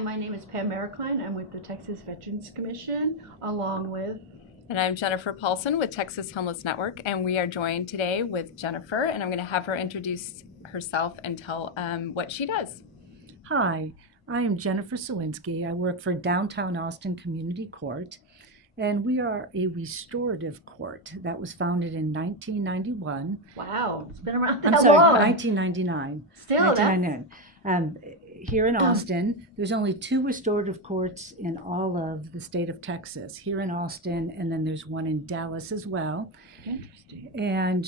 Hi, my name is Pam Mariklein. I'm with the Texas Veterans Commission, along with. And I'm Jennifer Paulson with Texas Homeless Network, and we are joined today with Jennifer, and I'm going to have her introduce herself and tell what she does. Hi, I am Jennifer Sawinski. I work for Downtown Austin Community Court, and we are a restorative court that was founded in 1991. Wow, it's been around I'm that sorry, long. 1999. Still, 1999. Here in Austin, there's only 2 restorative courts in all of the state of Texas. Here in Austin, and then there's one in Dallas as well. Interesting. And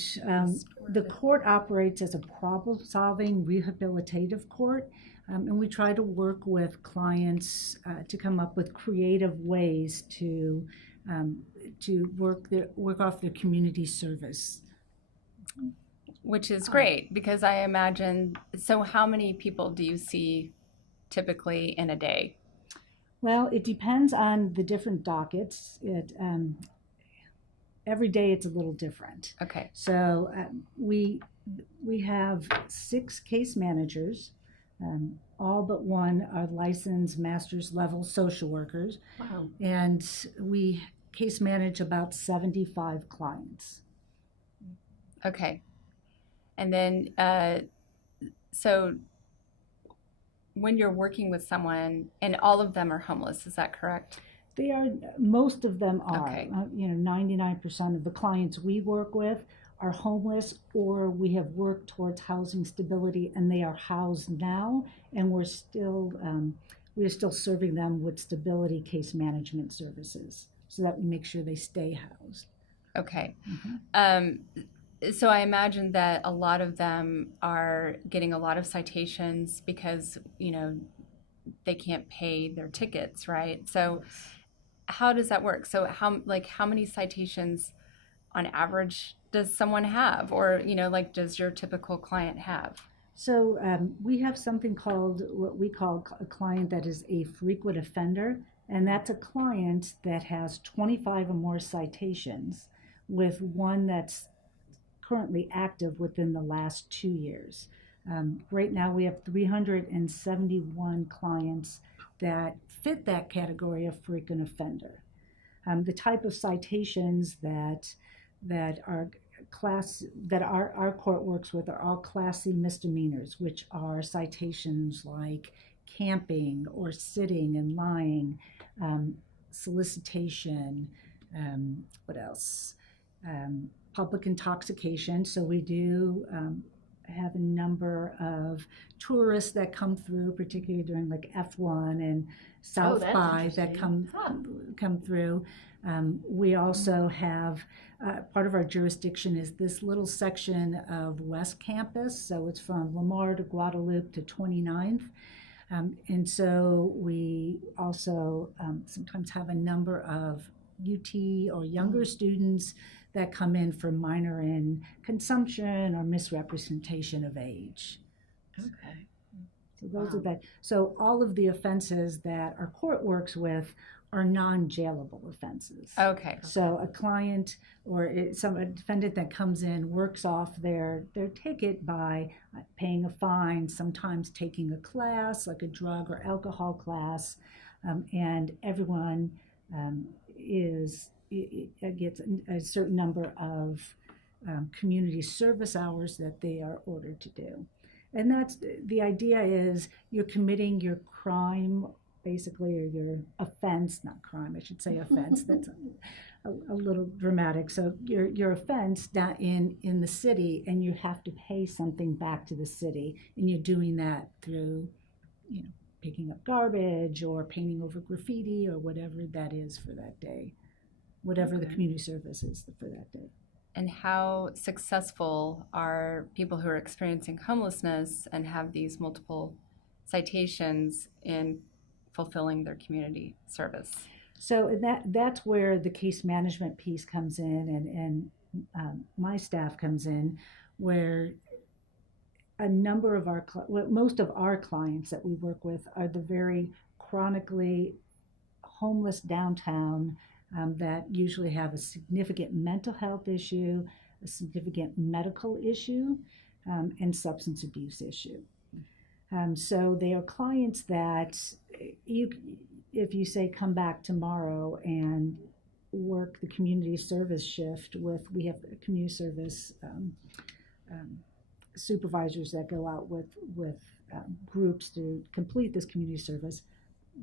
the court operates as a problem-solving rehabilitative court. And we try to work with clients to come up with creative ways to work off their community service. Which is great because I imagine, so how many people do you see typically in a day? Well, it depends on the different dockets. Every day it's a little different. Okay. So we have 6 case managers. All but one are licensed master's level social workers. Wow. And we case manage about 75 clients. Okay. And then, so when you're working with someone, and all of them are homeless, is that correct? Most of them are. Okay. 99% of the clients we work with are homeless, or we have worked towards housing stability and they are housed now, and we're still serving them with stability case management services so that we make sure they stay housed. Okay. Mm-hmm. So I imagine that a lot of them are getting a lot of citations because, they can't pay their tickets, right? So how does that work? So how many citations on average does someone have, or, does your typical client have? So we have something called, what we call a client that is a frequent offender, and that's a client that has 25 or more citations with one that's currently active within the last 2 years. Right now we have 371 clients that fit that category of frequent offender. The type of citations that our court works with are all Class C misdemeanors, which are citations like camping or sitting and lying, solicitation, what else? Public intoxication. So we do have a number of tourists that come through, particularly during like F1 and South by that come through. We also have part of our jurisdiction is this little section of West Campus, so it's from Lamar to Guadalupe to 29th. And so we also sometimes have a number of UT or younger students that come in for minor in consumption or misrepresentation of age. Okay. So those are that. So all of the offenses that our court works with are non-jailable offenses. Okay. So a client or a defendant that comes in works off their ticket by paying a fine, sometimes taking a class like a drug or alcohol class, and everyone gets a certain number of community service hours that they are ordered to do. And that's the idea is you're committing your crime, basically, or your offense, not crime, I should say offense. That's a little dramatic. So your offense down in the city, and you have to pay something back to the city, and you're doing that through, picking up garbage or painting over graffiti or whatever that is for that day, whatever the community service is for that day. And how successful are people who are experiencing homelessness and have these multiple citations in fulfilling their community service? So that's where the case management piece comes in, and my staff comes in, where a number of most of our clients that we work with are the very chronically homeless downtown that usually have a significant mental health issue, a significant medical issue, and substance abuse issue. So they are clients that if you say come back tomorrow and work the community service shift we have community service supervisors that go out with groups to complete this community service,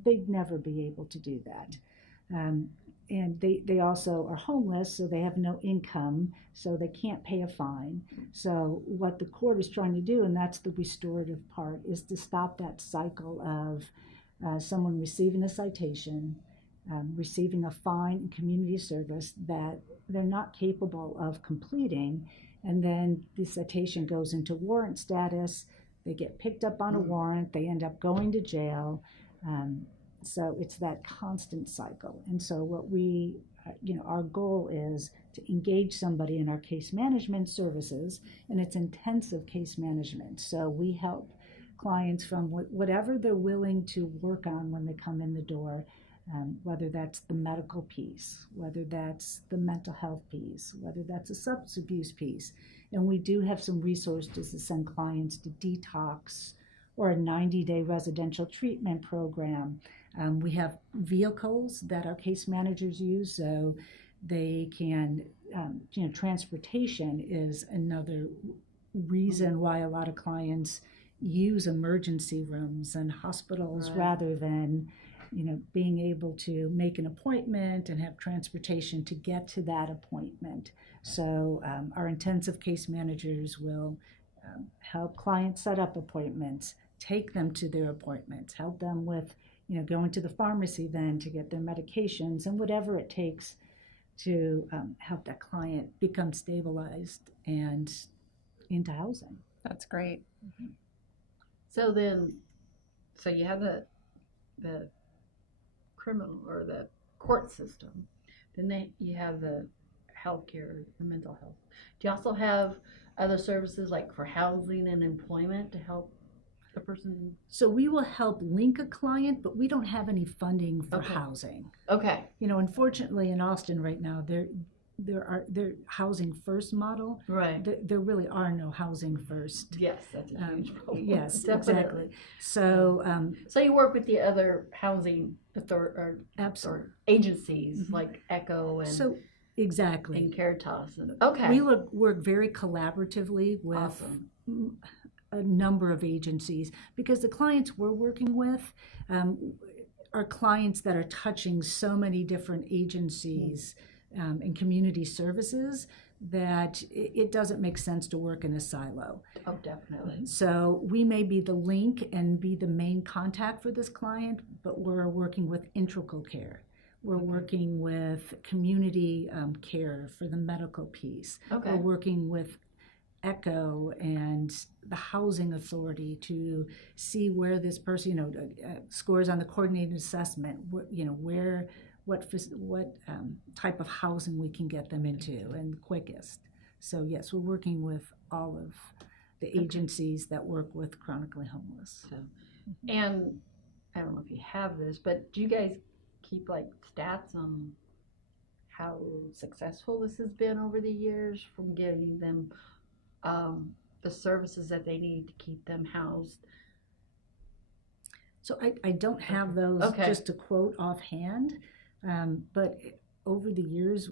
they'd never be able to do that. And they also are homeless, so they have no income, so they can't pay a fine. So what the court is trying to do, and that's the restorative part, is to stop that cycle of someone receiving a citation, receiving a fine and community service that they're not capable of completing, and then the citation goes into warrant status, they get picked up on a warrant, they end up going to jail. So it's that constant cycle. And so what our goal is to engage somebody in our case management services, and it's intensive case management. So we help clients from whatever they're willing to work on when they come in the door, whether that's the medical piece, whether that's the mental health piece, whether that's a substance abuse piece. And we do have some resources to send clients to detox or a 90-day residential treatment program. We have vehicles that our case managers use, so they can, transportation is another reason why a lot of clients use emergency rooms and hospitals rather than, being able to make an appointment and have transportation to get to that appointment. So our intensive case managers will help clients set up appointments, take them to their appointments, help them with going to the pharmacy then to get their medications and whatever it takes to help that client become stabilized and into housing. That's great. Mm-hmm. So you have the criminal or the court system, then you have the healthcare, the mental health. Do you also have other services like for housing and employment to help the person? So we will help link a client, but we don't have any funding for Okay. housing. Okay. Unfortunately in Austin right now, their housing first model, Right. there really are no housing first. Yes, that's a huge problem. Yes, Definitely. exactly. So So you work with the other housing absolutely. agencies like ECHO and, So exactly. and Caritas. And, okay. We work very collaboratively with Awesome. a number of agencies because the clients we're working with are clients that are touching so many different agencies and community services that it doesn't make sense to work in a silo. Oh, definitely. So we may be the link and be the main contact for this client, but we're working with integral care. We're working with community care for the medical piece. Okay. We're working with ECHO and the housing authority to see where this person, scores on the coordinated assessment. What type of housing we can get them into and the quickest. So yes, we're working with all of the agencies that work with chronically homeless. So, and I don't know if you have this, but do you guys keep like stats on how successful this has been over the years from getting them the services that they need to keep them housed? So I don't have those just to quote offhand, but over the years,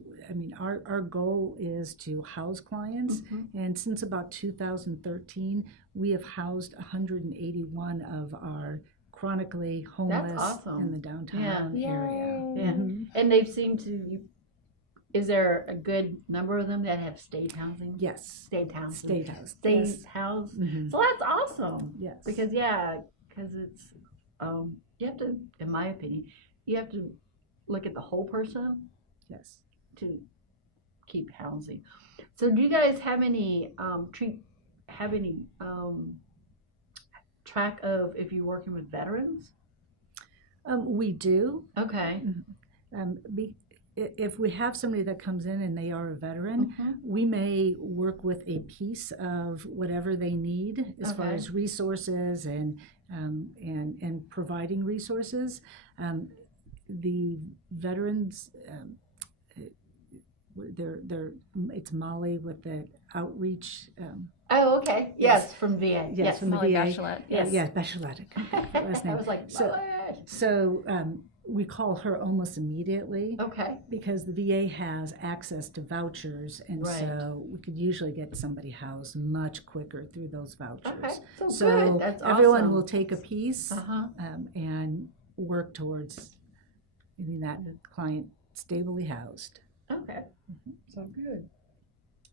our goal is to house clients, and since about 2013, we have housed 181 of our chronically homeless in the downtown area. Yeah. And they've seemed to. Is there a good number of them that have state housing? Yes. State housing. State house. State Yes. house. Mhm. So that's awesome. Yes. Because it's you have to, in my opinion, you have to look at the whole person Yes. to keep housing. So do you guys have any track of if you're working with veterans? We do. Okay. If we have somebody that comes in and they are a veteran, we may work with a piece of whatever they need as far as resources and providing resources. The veterans, it's Molly with the outreach Oh, okay. Yes. Yes, from VA. Yes, Yes. from the Molly VA. Bachelet. Yes. Yeah, Bachelet. Last I name. was like, So- "Molly." So we call her almost immediately Okay. because the VA has access to vouchers, and Right. so we could usually get somebody housed much quicker through those vouchers. Okay. So, So good. That's everyone awesome. will take a piece Uh-huh. and work towards getting that client stably housed. Okay. So good.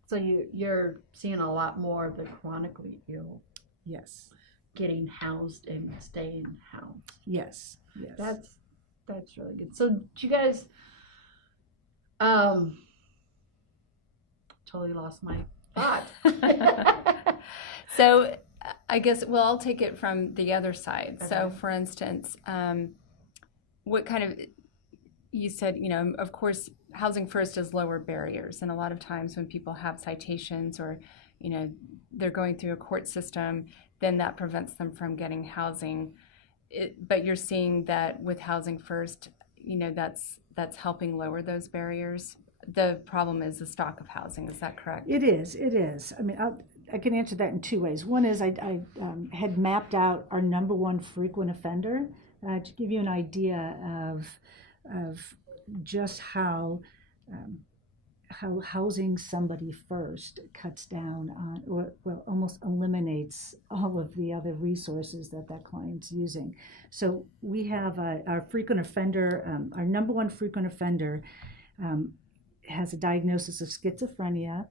So you're seeing a lot more of the chronically ill Yes, getting housed and staying housed. yes, yes. That's really good. So did you guys totally lost my thought. So I guess, well, I'll take it from the other side. So Okay. for instance, what kind of, you said, of course, housing first is lower barriers. And a lot of times when people have citations or, they're going through a court system, then that prevents them from getting housing. But you're seeing that with housing first, that's helping lower those barriers. The problem is the stock of housing. Is that correct? It is. I mean, I can answer that in two ways. One is I had mapped out our number one frequent offender to give you an idea of just how housing somebody first cuts down on, or well, almost eliminates all of the other resources that client's using. So we have our frequent offender, our number one frequent offender has a diagnosis of schizophrenia,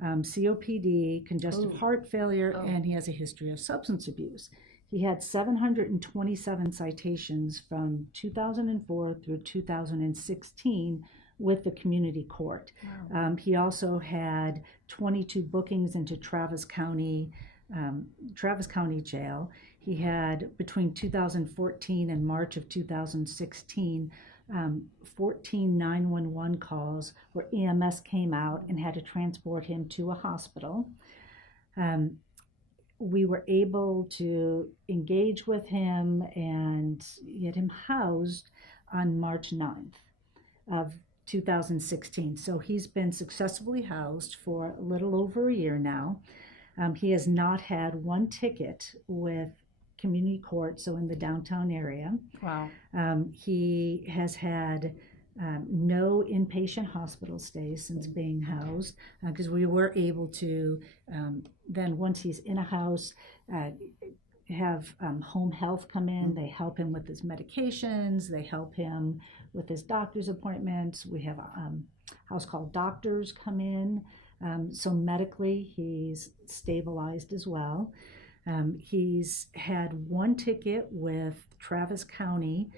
COPD, congestive Ooh. heart failure, Oh. and he has a history of substance abuse. He had 727 citations from 2004 through 2016 with the community court. Wow. He also had 22 bookings into Travis County Jail. He had, between 2014 and March of 2016, 14 911 calls where EMS came out and had to transport him to a hospital. We were able to engage with him and get him housed on March 9th of 2016. So he's been successfully housed for a little over a year now. He has not had one ticket with community court, so in the downtown area. Wow. He has had no inpatient hospital stays since being housed, because we were able to then, once he's in a house, have home health come in. They help him with his medications. They help him with his doctor's appointments. We have a house called doctors come in. So medically, he's stabilized as well. He's had one ticket with Travis County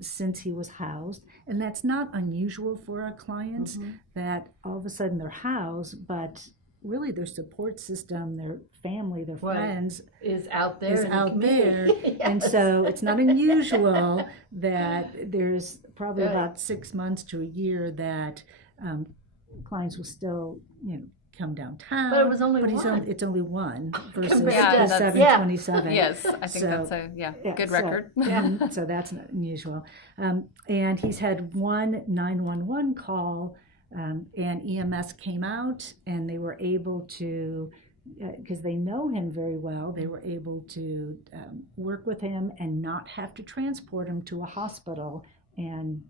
since he was housed, and that's not unusual for our clients, that all of a sudden they're housed, but really their support system, their family, their Right. friends Is out there. is in the out there. community. And so it's not unusual that there's probably Right. about 6 months to a year that clients will still, come downtown. But it was only but one. It's only one versus Compared Yeah, the that's- 727. Yes, I think So, that's a good so- record. So that's not unusual. And he's had one 911 call, and EMS came out, and they were able to, because they know him very well, they were able to work with him and not have to transport him to a hospital. And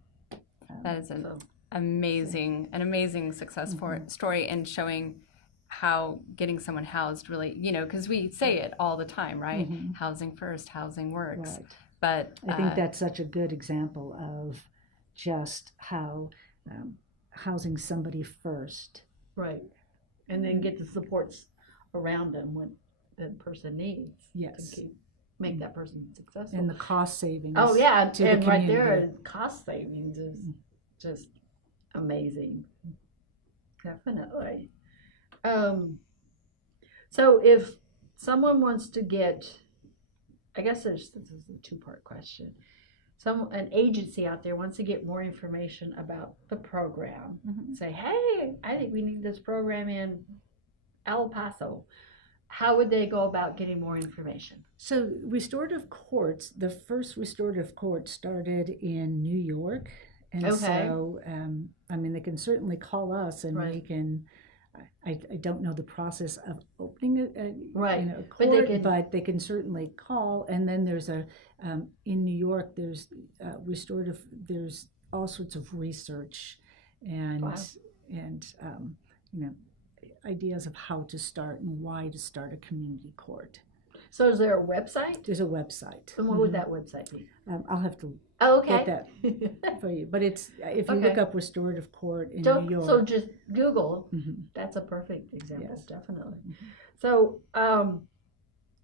That is an So- amazing success story, and showing how getting someone housed really, because we say it all the time, right? Mhm. Housing first, housing works. right. But I think that's such a good example of just how housing somebody first. Right. And then get the supports around them what the person needs. Yes. To make that person successful. And the cost savings. Oh yeah, to the and right community. there, cost savings is just amazing. Definitely. So if someone wants to get, I guess this is a two-part question. An agency out there wants to get more information about the program. Mhm. Say, hey, I think we need this program in El Paso. How would they go about getting more information? So restorative courts, the first restorative court started in New York. And Okay. so, I mean, they can certainly call us and we Right. can I don't know the process of opening a Right. you know, a But they court, could- but they can certainly call. And then there's in New York, there's restorative, there's all sorts of research and Wow. and you know, ideas of how to start and why to start a community court. So is there a website? There's a website. And what would that website be? I'll have to Oh, okay. get that for you. But it's, if you look Okay. up restorative court in So, New York. so just Google. Mhm. That's a perfect example, Yes. definitely. Mhm. So,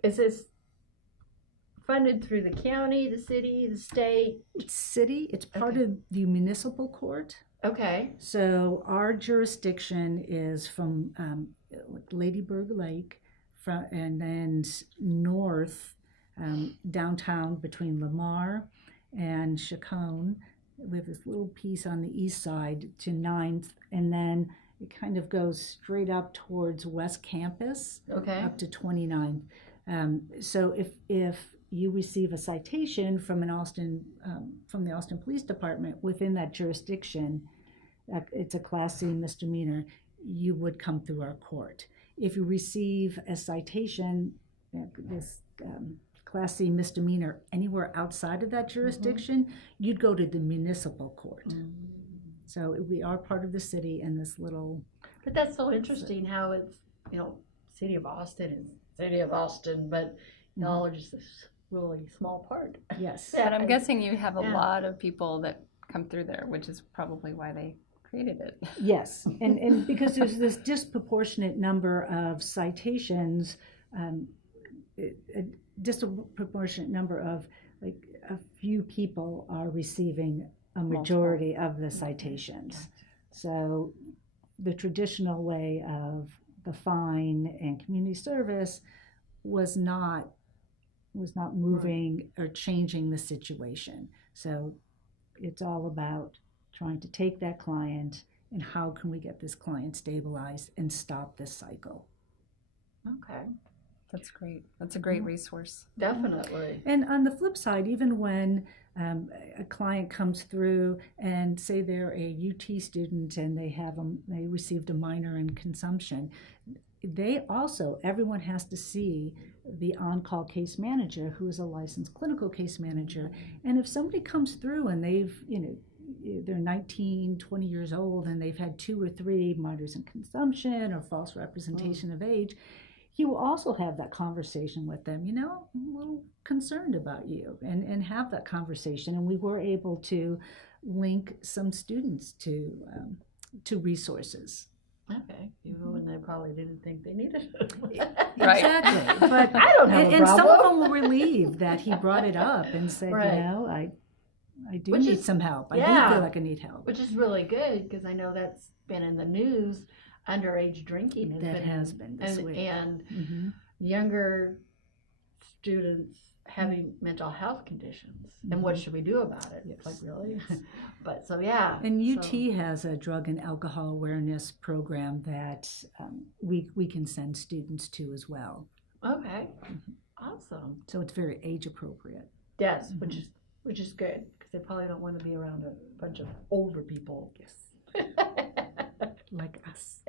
is this funded through the county, the city, the state? It's city, it's part Okay. of the municipal court. Okay. So our jurisdiction is from Ladybird Lake, and then north, downtown between Lamar and Chacon. We have this little piece on the east side to 9th, and then it kind of goes straight up towards West Campus, Okay. up to 29th. So if you receive a citation from from the Austin Police Department within that jurisdiction, it's a Class C misdemeanor, you would come through our court. If you receive a citation, this Class C misdemeanor anywhere outside of that jurisdiction, you'd go to the municipal court. So we are part of the city in this little. But that's so interesting how it's, City of Austin is City of Austin, but y'all are just this really small part. Yes. But I'm guessing you have a Yeah. lot of people that come through there, which is probably why they created it. Yes, and because there's this disproportionate number of citations, a disproportionate number of, like, a few people are receiving a majority of the citations. So the traditional way of the fine and community service was not moving or changing the situation. So it's all about trying to take that client and how can we get this client stabilized and stop this cycle. Okay. That's great. That's a great resource. Definitely. And on the flip side, even when a client comes through and say they're a UT student and they received a minor in consumption, everyone has to see the on-call case manager, who is a licensed clinical case manager. And if somebody comes through and they're 19, 20 years old and they've had 2 or 3 minors in consumption or false representation of age, he will also have that conversation with them. I'm a little concerned about you, and have that conversation. And we were able to link some students to resources. Okay. Even when they probably didn't think they needed it. Right. Exactly. But I don't have a and some of problem. them were relieved that he brought it up and said, Right. I do Which need is- some help. I yeah. do feel like I need help. Which is really good, because I know that's been in the news. Underage drinking Has been this week. And Mhm. younger students having mental health conditions. And what should we do about it? It's like, Yes. really? But so, yeah. And UT So- has a drug and alcohol awareness program that we can send students to as well. Okay. Awesome. So it's very age appropriate. Yes, which is good, because they probably don't want to be around a bunch of older people. Yes. Like us.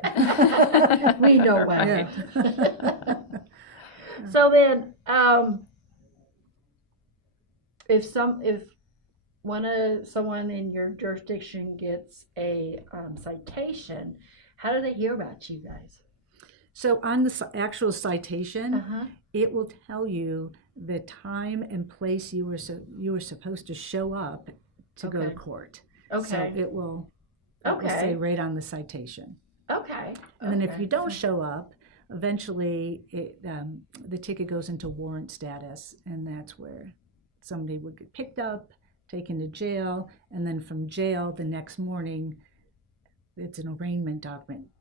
We know Right. well. So then, if someone in your jurisdiction gets a citation, how do they hear about you guys? So on the actual citation, Uh-huh. it will tell you the time and place you were supposed to show up to go to Okay. court. Okay. So it will say right on the citation. Okay. And then if Okay. you don't show up, eventually the ticket goes into warrant status, and that's where somebody would get picked up, taken to jail, and then from jail the next morning, it's an arraignment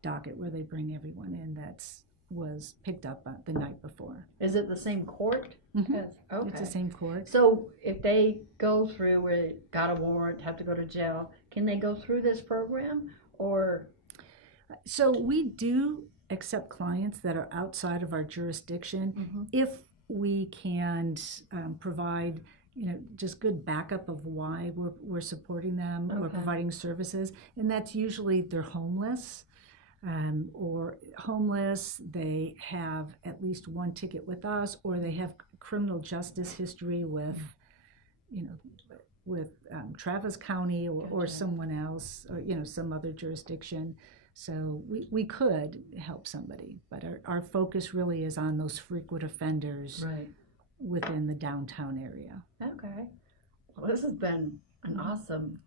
docket where they bring everyone in that was picked up the night before. Is it the same court? Mhm. Yes. Okay. It's the same court. So if they go through where they got a warrant, have to go to jail, can they go through this program, or? So we do accept clients that are outside of our jurisdiction if we can provide just good backup of why we're supporting them or Okay. providing services. And that's usually they're homeless, or homeless, they have at least one ticket with us, or they have criminal justice history with, Travis County or Gotcha. someone else, or, some other jurisdiction. So we could help somebody, but our focus really is on those frequent offenders Right. within the downtown area. Okay. Well, this has been an awesome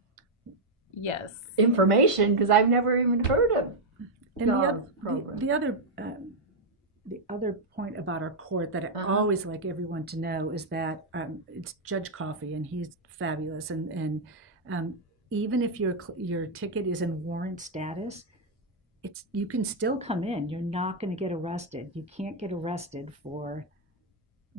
Yes. information because I've never even heard of And y'all's program. the other point about our court that I Uh-huh. always like everyone to know is that it's Judge Coffey, and he's fabulous. And even if your ticket is in warrant status, you can still come in. You're not going to get arrested. You can't get arrested for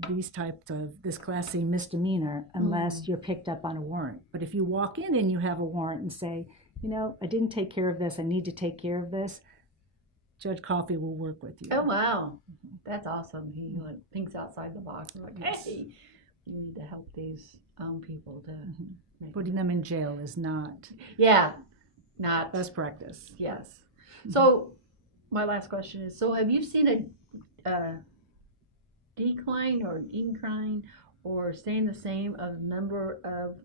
these types of this Class C misdemeanor unless you're picked up on a warrant. But if you walk in and you have a warrant and say, I didn't take care of this, I need to take care of this, Judge Coffey will work with you. Oh wow, that's awesome. He thinks outside the box. Like, Yes. hey, you need to help these people to make Putting them in jail is not Yeah, not best practice. yes. So my last question is: so have you seen a decline or an incline or staying the same of number of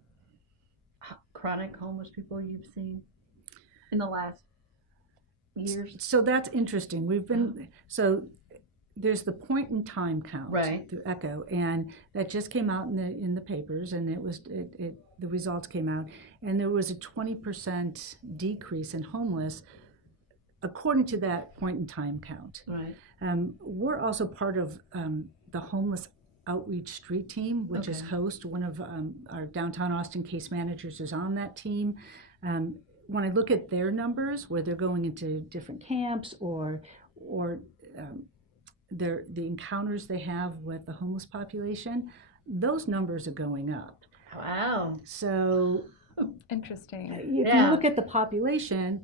chronic homeless people you've seen in the last years? So that's interesting. So there's the point in time count Right. through Echo, and that just came out in the papers, and the results came out, and there was a 20% decrease in homeless according to that point in time count. Right. We're also part of the homeless outreach street team, which is Okay. Host. One of our downtown Austin case managers is on that team. When I look at their numbers, where they're going into different camps or the encounters they have with the homeless population, those numbers are going up. Wow. So Interesting. if Yeah. you look at the population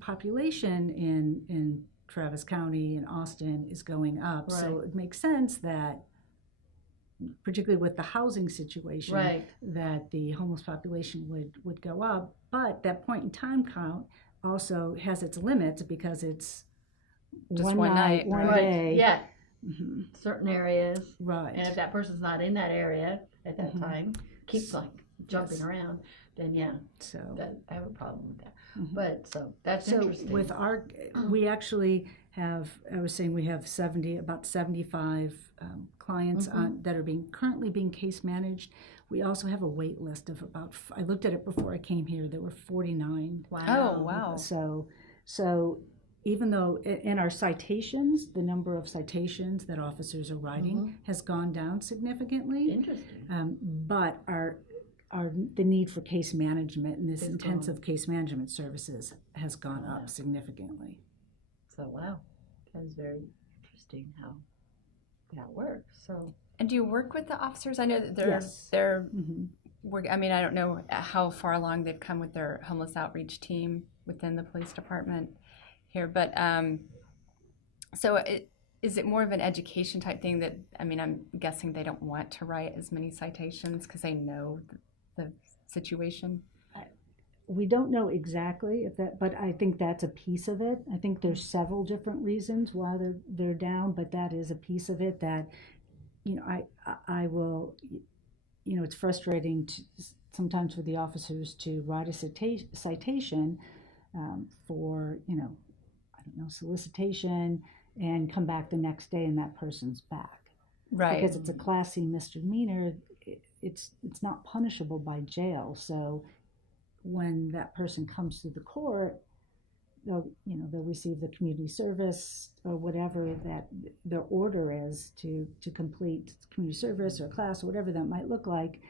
in Travis County and Austin is going up. So Right. it makes sense that, particularly with the housing situation, Right. that the homeless population would go up. But that point in time count also has its limits because it's Just one one night, one Right. day. Yeah. Mhm. Certain areas, Right. and if that person's not in that area at that Mhm. time, keeps like jumping Yes. around, then yeah, So, I have a problem with that. mhm. But so that's So interesting. with we actually have, I was saying we have about 75 clients that are currently being case managed. We also have a wait list of I looked at it before I came here, there were 49. Wow. Oh, wow. So even though in our citations, the number of citations that officers are writing has gone down significantly, Interesting. but the need for case management and this Is intensive case management services has gone Yeah. up significantly. So wow, that is very interesting how that works. So And do you work with the officers? I know that Yes. they're Mhm. I mean, I don't know how far along they've come with their homeless outreach team within the police department here, but is it more of an education type thing that, I mean, I'm guessing they don't want to write as many citations because they know the situation? We don't know exactly but I think that's a piece of it. I think there's several different reasons why they're down, but that is a piece of it that, I will, it's frustrating sometimes for the officers to write a citation for, I don't know, solicitation and come back the next day and that person's back. Right. Because it's a Class C misdemeanor, it's not punishable by jail. So when that person comes to the court, they'll receive the community service or whatever that their order is to complete community service or class or whatever that might look like,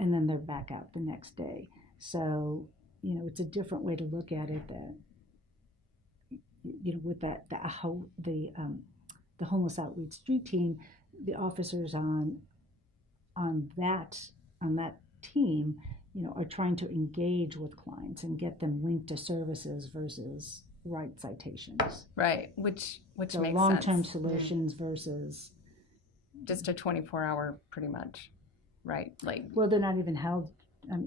and then they're back out the next day. So, it's a different way to look at it that, with the homeless outreach street team, the officers on that team, are trying to engage with clients and get them linked to services versus write citations. Right, which So makes long-term sense. solutions versus, Just a 24-hour, pretty much, right? Like, well, they're not even held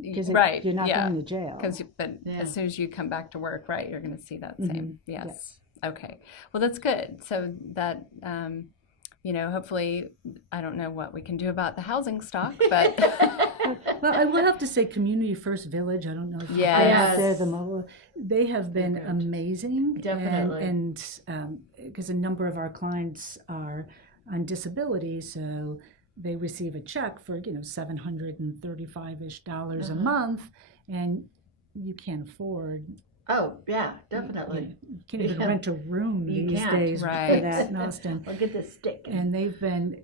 because Right, you're not yeah. going to jail. but Yeah. as soon as you come back to work, right, you're going to see that same. Yes. Okay. Well, that's good. So that, hopefully, I don't know what we can do about the housing stock, but Well, I will have to say, Community First Village. I don't know if you've been Yes. out there. They have been Good. amazing, Definitely. and because a number of our clients are on disability, so they receive a check for $735-ish a month, and you can't afford. Oh, yeah, definitely. You can't even Yeah. rent a room You these can't. days for Right. that in Austin. Look at this stick. And they've been,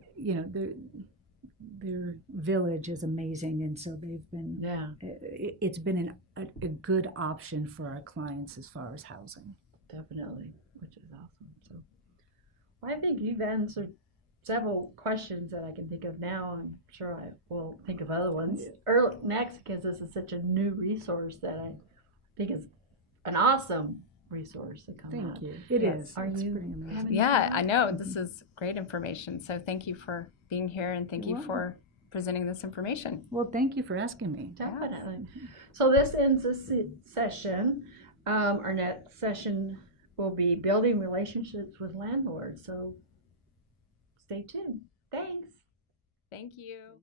their village is amazing, and so they've been. Yeah, It's been a good option for our clients as far as housing. definitely, which is awesome. So, well, I think you've answered several questions that I can think of now. I'm sure I will think of other ones next, because this is such a new resource that I think is an awesome resource to come out. Thank you. It Yes. is. Are It's you pretty amazing. having- yeah, I know this is great information. So thank you for being here and thank you You're for presenting this information. Well, thank you for asking me. Definitely. So this ends this session. Our next session will be building relationships with landlords. So stay tuned. Thanks. Thank you.